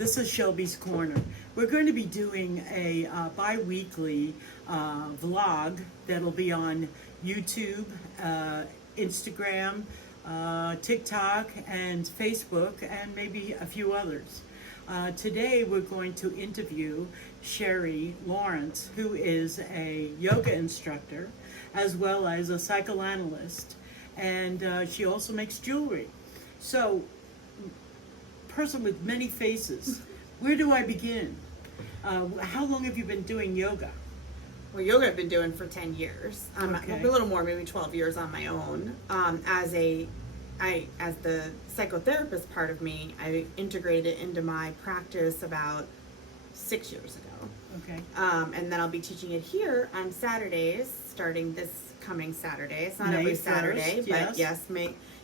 This is Shelby's Corner. We're going to be doing a bi-weekly vlog that'll be on YouTube, Instagram, TikTok, and Facebook, and maybe a few others. Today we're going to interview Sherry Lawrence, who is a yoga instructor as well as a psychoanalyst, and she also makes jewelry. So, person with many faces, where do I begin? How long have you been doing yoga? Well, yoga I've been doing for 10 years. Okay. A little more, maybe 12 years on my own. As the psychotherapist part of me, I integrated it into my practice about 6 years ago. Okay. And then I'll be teaching it here on Saturdays, starting this coming Saturday. It's not May every 1st, Saturday, yes. but yes,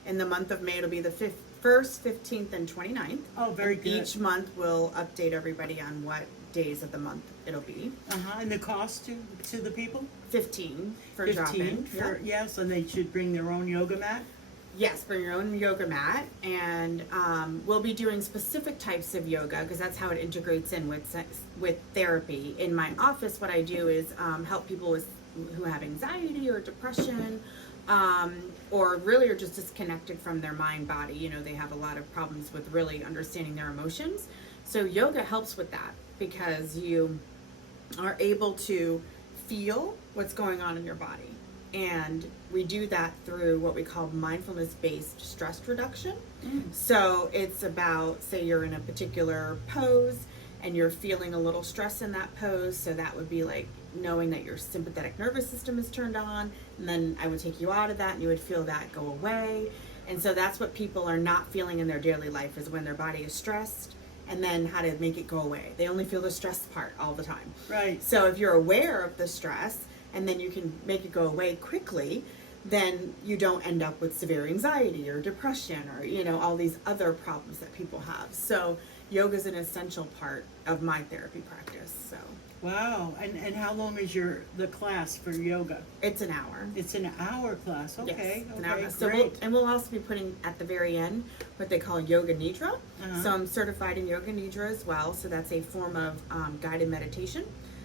in the month of May, it'll be the 1st, 15th, and 29th. Oh, very And good. Each month we'll update everybody on what days of the month it'll be. And the cost to the people? 15 for 15 drop-in. for, yes, and they should bring their own yoga mat? Yes, bring your own yoga mat, and we'll be doing specific types of yoga because that's how it integrates in with therapy. In my office, what I do is help people who have anxiety or depression, or really are just disconnected from their mind body. You know, they have a lot of problems with really understanding their emotions. So yoga helps with that because you are able to feel what's going on in your body. And we do that through what we call mindfulness-based stress reduction. So it's about, say you're in a particular pose and you're feeling a little stress in that pose. So that would be like knowing that your sympathetic nervous system is turned on. And then I would take you out of that and you would feel that go away. And so that's what people are not feeling in their daily life, is when their body is stressed, and then how to make it go away. They only feel the stress part all the time. Right. So if you're aware of the stress, and then you can make it go away quickly, then you don't end up with severe anxiety or depression or, you know, all these other problems that people have. So yoga is an essential part of my therapy practice. So Wow. And how long is the class for yoga? it's an hour. It's an hour class. Okay. Yes, an Okay. hour. So Great. we'll also be putting at the very end what they call Yoga Nidra. Uh-huh. So I'm certified in Yoga Nidra as well. So that's a form of guided meditation.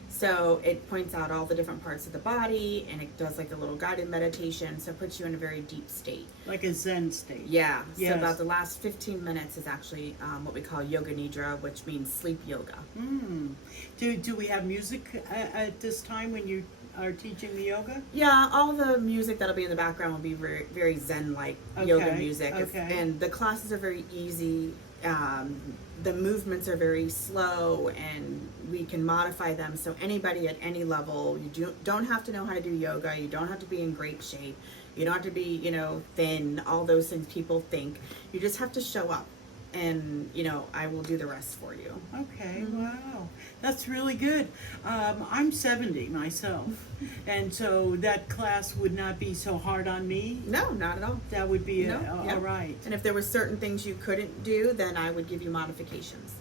So it points out all the different parts of the body, and it does like a little guided meditation. So it puts you in a very deep state. Like a Zen state. Yeah. Yes. So about the last 15 minutes is actually what we call Yoga Nidra, which means sleep yoga. Do we have music at this time when you are teaching the yoga? Yeah, all the music that'll be in the background will be very, very Zen-like yoga Okay, music. okay. And the classes are very easy. The movements are very slow, and we can modify them. So anybody at any level, you don't have to know how to do yoga. You don't have to be in great shape. You don't have to be, you know, thin, all those things people think. You just have to show up, and, you know, I will do the rest for you. Okay, wow. That's really good. I'm 70 myself, and so that class would not be so hard on me. No, not at all. That would be No, yeah. all right. And if there were certain things you couldn't do, then I would give you modifications.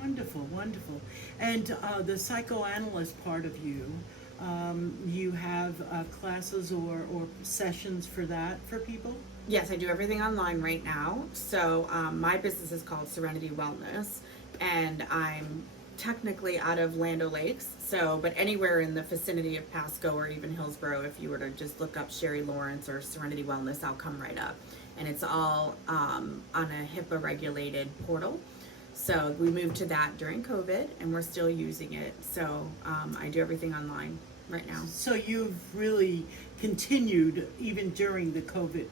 Wonderful, wonderful. And the psychoanalyst part of you, you have classes or sessions for that for people? Yes, I do everything online right now. So my business is called Serenity Wellness, and I'm technically out of Land O'Lakes. So, but anywhere in the vicinity of Pasco or even Hillsborough, if you were to just look up Sherry Lawrence or Serenity Wellness, I'll come right up. And it's all on a HIPAA-regulated portal. So we moved to that during COVID, and we're still using it. So I do everything online right now. So you've really continued even during the COVID.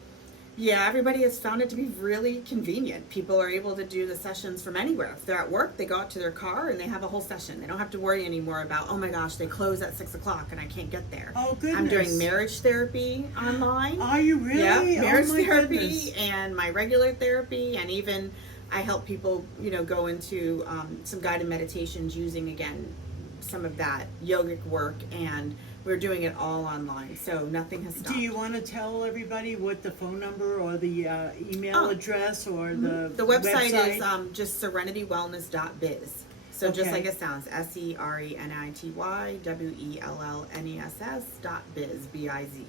Yeah, everybody has found it to be really convenient. People are able to do the sessions from anywhere. If they're at work, they go out to their car and they have a whole session. They don't have to worry anymore about, oh my gosh, they close at 6 o'clock and I can't get there. Oh, goodness. I'm doing marriage therapy online. Are you really? Yeah, marriage Oh, my therapy goodness. and my regular therapy, and even I help people, you know, go into some guided meditations using, again, some of that yogic work, and we're doing it all online, so nothing has stopped. Do you want to tell everybody what the phone number or the email Oh. address or the website is just serenitywellness.biz. So just Okay. like it sounds, SERENITYWELLNESS.biz, BIZ.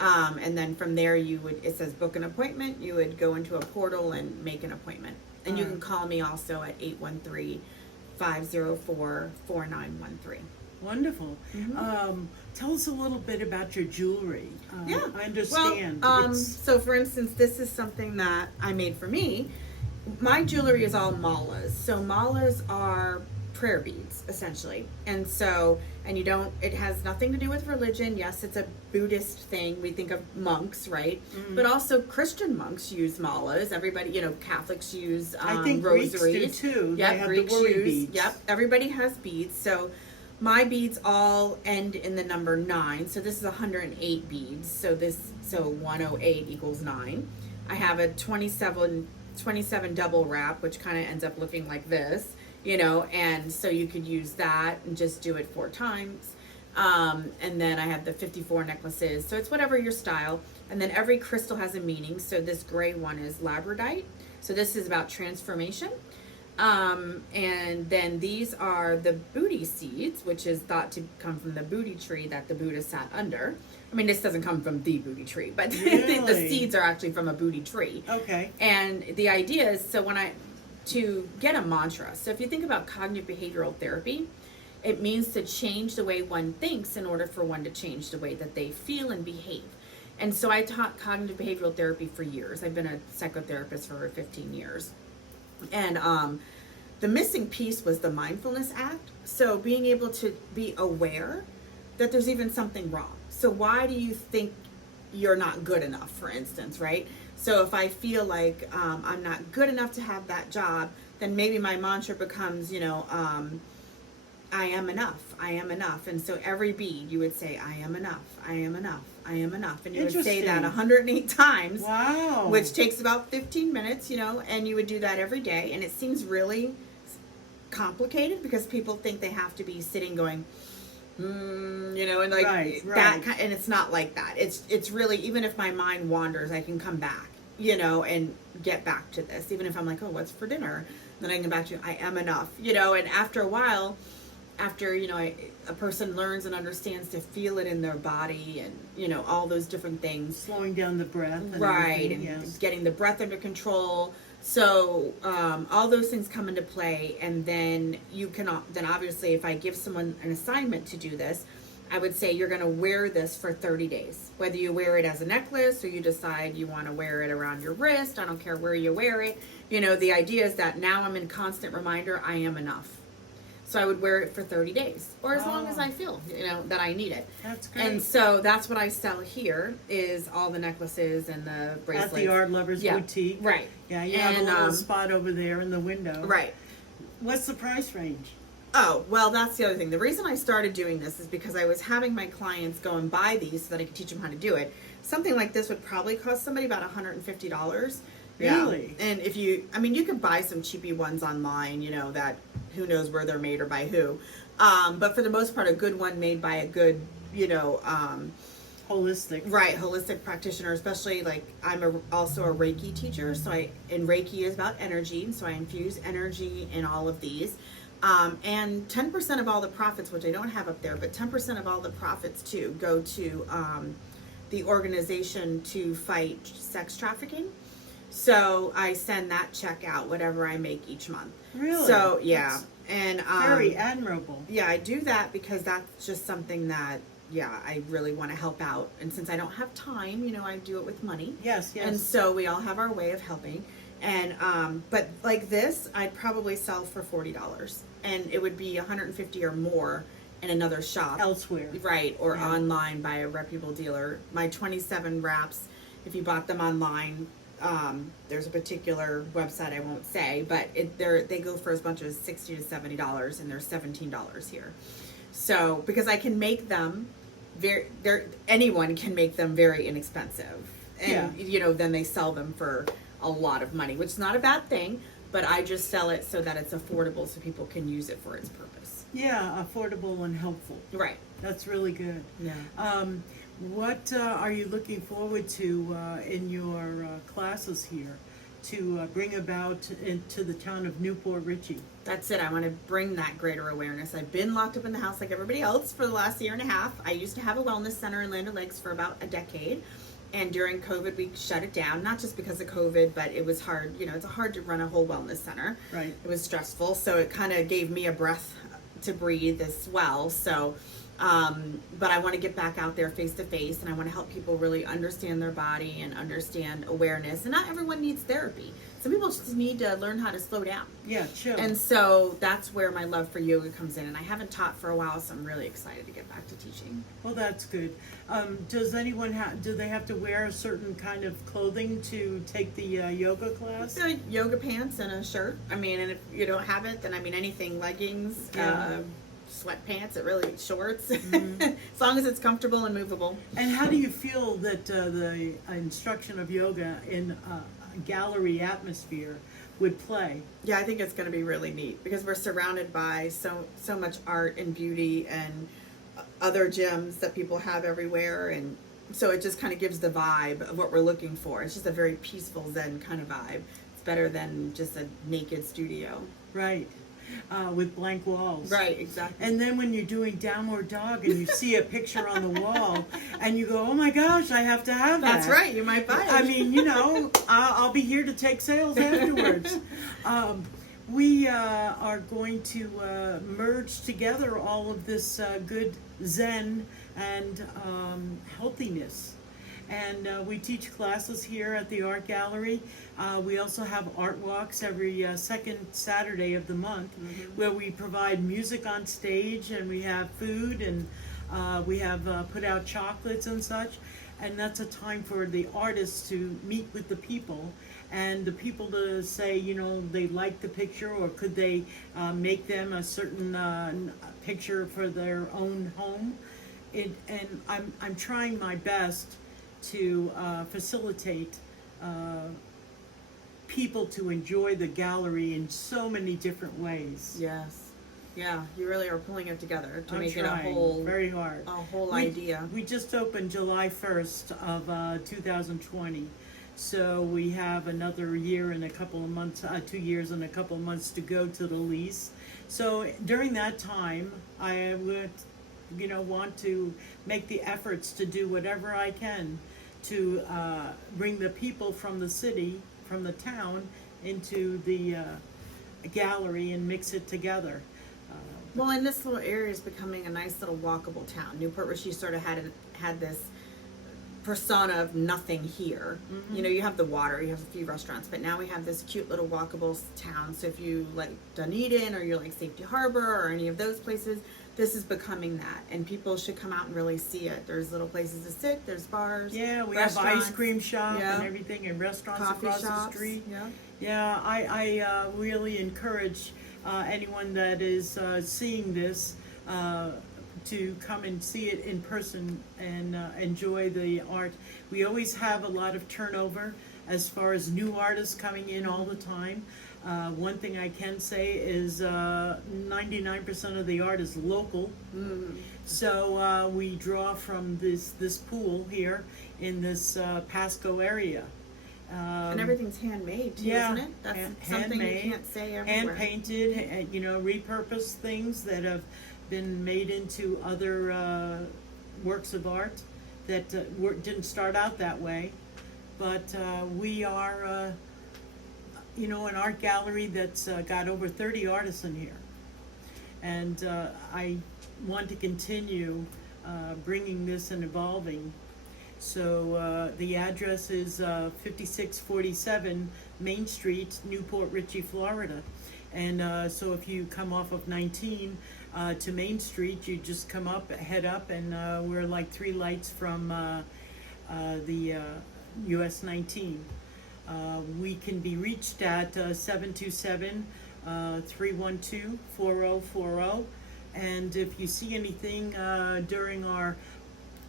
And then from there, it says book an appointment. You would go into a portal and make an appointment. And you can call me also at 813-504-4913. Wonderful. Tell us a little bit about your jewelry. Yeah. I understand. Well, It's- so for instance, this is something that I made for me. My jewelry is all malas. So malas are prayer beads, essentially. And so, it has nothing to do with religion. Yes, it's a Buddhist thing. We think of monks, right? But also Christian monks use malas. Everybody, Catholics use I think rosaries. Greeks do too. They Yep, have Greeks the worry use. beads. Yep, everybody has beads. So my beads all end in the number 9. So this is 108 beads. So 108 equals 9. I have a 27 double wrap, which kind of ends up looking like this, and so you could use that and just do it 4 times. And then I have the 54 necklaces. So it's whatever your style. And then every crystal has a meaning. So this gray one is labradorite. So this is about transformation. And then these are the Bodhi seeds, which is thought to come from the Bodhi tree that the Buddha sat under. I mean, this doesn't come from the Bodhi tree, but the Really? seeds are actually from a Bodhi tree. Okay. And the idea is, to get a mantra. So if you think about cognitive behavioral therapy, it means to change the way one thinks in order for one to change the way that they feel and behave. And so I taught cognitive behavioral therapy for years. I've been a psychotherapist for over 15 years. And the missing piece was the mindfulness act. So being able to be aware that there's even something wrong. So why do you think you're not good enough, for instance, right? So if I feel like I'm not good enough to have that job, then maybe my mantra becomes, I am enough, I am enough. And so every bead you would say, I am enough, I am enough, I am enough. And you would say that Interesting. 108 times. Wow. Which takes about 15 minutes, and you would do that every day. And it seems really complicated because people think they have to be sitting going, and like Right, that right. and it's not like that. It's really, even if my mind wanders, I can come back, and get back to this. Even if I'm like, oh, what's for dinner? Then I can get back to, I am enough, and after a while, after, a person learns and understands to feel it in their body and, all those different things. Slowing down the breath. And Right. everything, And yes. getting the breath under control. So, all those things come into play. And then then obviously if I give someone an assignment to do this, I would say you're going to wear this for 30 days. Whether you wear it as a necklace or you decide you want to wear it around your wrist. I don't care where you wear it. The idea is that now I'm in constant reminder, I am enough. So I would wear it for 30 days or as long as I feel, that I need it. That's great. And so that's what I sell here is all the necklaces and the bracelets. At the Art Lovers Yeah. Boutique. Right. Yeah, you have a And, little spot over there in the window. Right. What's the price range? Oh, well, that's the other thing. The reason I started doing this is because I was having my clients go and buy these so that I could teach them how to do it. Something like this would probably cost somebody about $150. Really? Yeah. And you could buy some cheapy ones online, that who knows where they're made or by who. But for the most part, a good one made by a good, Holistic. right, holistic practitioner, especially like I'm also a Reiki teacher. So and Reiki is about energy. So I infuse energy in all of these. And 10% of all the profits, which I don't have up there, but 10% of all the profits too go to the organization to fight sex trafficking. So I send that check out, whatever I make each month. Really? So yeah, That's and very admirable. yeah, I do that because that's just something that I really want to help out. And since I don't have time, I do it with money. Yes, yes. And so we all have our way of helping. And but like this, I'd probably sell for $40, and it would be $150 or more in another shop Elsewhere. right, or Yeah. online by a reputable dealer. My 27 wraps, if you bought them online, there's a particular website I won't say, but they go for as much as $60 to $70, and they're $17 here. So because I can make them anyone can make them very inexpensive, and then they sell them for a lot of money, which is not a bad thing, but I just sell it so that it's affordable so people can use it for its purpose. Yeah, affordable and helpful. Right. That's really good. Yeah. What are you looking forward to in your classes here? to bring about into the town of Newport Richey? That's it. I want to bring that greater awareness. I've been locked up in the house like everybody else for the last year and a half. I used to have a wellness center in Land O'Lakes for about a decade. And during COVID, we shut it down, not just because of COVID, but it was hard. You know, it's hard to run a whole wellness center. Right. It was stressful. So it kind of gave me a breath to breathe as well. So, but I want to get back out there face to face, and I want to help people really understand their body and understand awareness. And not everyone needs therapy. Some people just need to learn how to slow down. Yeah, chill. And so that's where my love for yoga comes in. And I haven't taught for a while, so I'm really excited to get back to teaching. Well, that's good. Does anyone do they have to wear a certain kind of clothing to take the yoga class? So yoga pants and a shirt. I mean, and if you don't have it, then I mean anything, leggings, Yeah. sweatpants, it really shorts, Mm-hmm. as long as it's comfortable and movable. And how do you feel that the instruction of yoga in a gallery atmosphere would play? Yeah, I think it's going to be really neat because we're surrounded by so much art and beauty and other gems that people have everywhere, and so it just kind of gives the vibe of what we're looking for. It's just a very peaceful Zen kind of vibe. It's better than just a naked studio. Right. With blank walls. Right, exactly. And then when you're doing downward dog and you see a picture on the wall and you go, oh my gosh, I have to have that. That's right, you might buy it. I mean, you know, I'll be here to take sales afterwards. We are going to merge together all of this good Zen and healthiness. And we teach classes here at the Art Gallery. We also have art walks every second Saturday of the month, where we provide music on stage, and we have food, and we have put out chocolates and such. And that's a time for the artists to meet with the people, and the people to say, you know, they like the picture, or could they make them a certain picture for their own home. And I'm trying my best to facilitate people to enjoy the gallery in so many different ways. Yes. Yeah, you really are pulling it together to I'm make trying it a whole very hard. Idea. We just opened July 1st of 2020. So we have another year and a couple of months, 2 years and a couple of months to go to the lease. So during that time, I would, you know, want to make the efforts to do whatever I can to bring the people from the city, from the town, into the gallery and mix it together. Well, and this little area is becoming a nice little walkable town. Newport Richey sort of had this persona of nothing here. You know, you have the water, you have a few restaurants, but now we have this cute little walkable town. So if you like Dunedin or you like Safety Harbor or any of those places, this is becoming that, and people should come out and really see it. There's little places to sit, there's bars, Yeah, we have ice cream shop Yeah. and everything, and restaurants coffee across shops. the street. Yeah. Yeah, I really encourage anyone that is seeing this to come and see it in person and enjoy the art. We always have a lot of turnover as far as new artists coming in all the time. One thing I can say is 99% of the art is local. So we draw from this pool here in this Pasco area. And everything's handmade too, Yeah, isn't it? That's something handmade, you can't say everywhere. hand painted, you know, repurposed things that have been made into other works of art that didn't start out that way. But we are, you know, an art gallery that's got over 30 artists in here. And I want to continue bringing this and evolving. So the address is 5647 Main Street, Newport Richey, Florida. And so if you come off of 19 to Main Street, you just come up, head up, and we're like 3 lights from the US 19. We can be reached at 727-312-4040. And if you see anything during our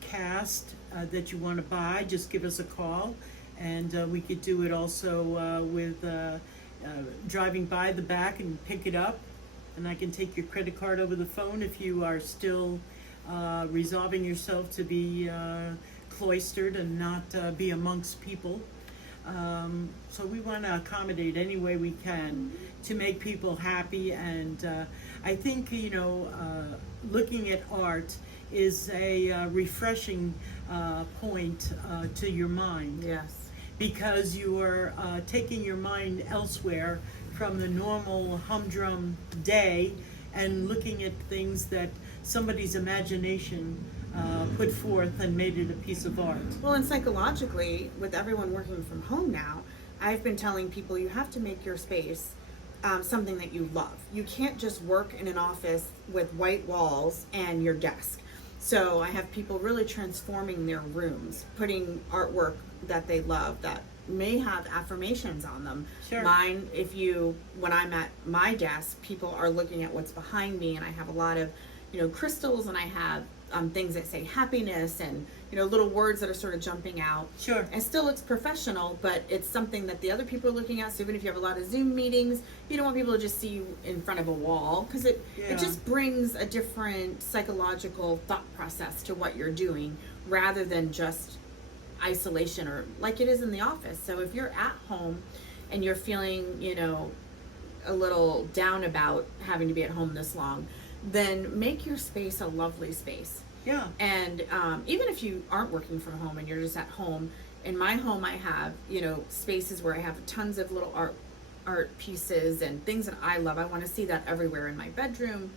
cast that you want to buy, just give us a call. And we could do it also with driving by the back and pick it up. And I can take your credit card over the phone if you are still resolving yourself to be cloistered and not be amongst people. So we want to accommodate any way we can to make people happy. And I think, looking at art is a refreshing point to your mind. Yes. Because you are taking your mind elsewhere from the normal humdrum day and looking at things that somebody's imagination put forth and made it a piece of art. Well, and psychologically, with everyone working from home now, I've been telling people you have to make your space something that you love. You can't just work in an office with white walls and your desk. So I have people really transforming their rooms, putting artwork that they love that may have affirmations on them. Sure. Mine, when I'm at my desk, people are looking at what's behind me, and I have a lot of, crystals, and I have things that say happiness, and little words that are sort of jumping out. Sure. It still looks professional, but it's something that the other people are looking at. So even if you have a lot of Zoom meetings, you don't want people to just see you in front of a wall, because it just brings a different psychological thought process to what you're doing, rather than just isolation or like it is in the office. So if you're at home and you're feeling, a little down about having to be at home this long, then make your space a lovely space. Yeah. And even if you aren't working from home and you're just at home, in my home I have, spaces where I have tons of little art pieces and things that I love. I want to see that everywhere, in my bedroom,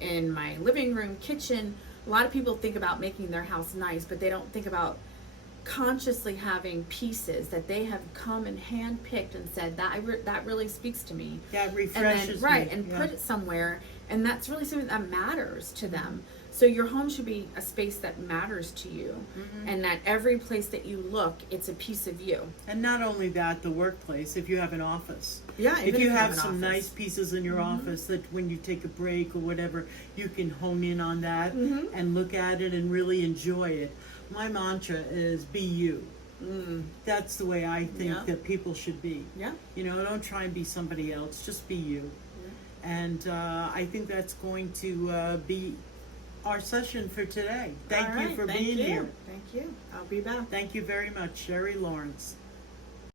in my living room, kitchen. A lot of people think about making their house nice, but they don't think about consciously having pieces that they have come and handpicked and said that really speaks to me. Yeah, it And refreshes then, me. and Yeah. put it somewhere, and that's really something that matters to them. So your home should be a space that matters to you, and that every place that you look, it's a piece of you. And not only that, the workplace, if you have an office. Yeah, If you have an some office. nice pieces in your office that when you take a break or whatever, you can hone in on that and look at it and really enjoy it. My mantra is be you. That's the way I think Yeah. that people should be. Yeah. Don't try and be somebody else, just be you. And I think that's going to be our session for today. Thank All you right, for thank being you. here. Thank you. I'll be back. Thank you very much, Sherry Lawrence.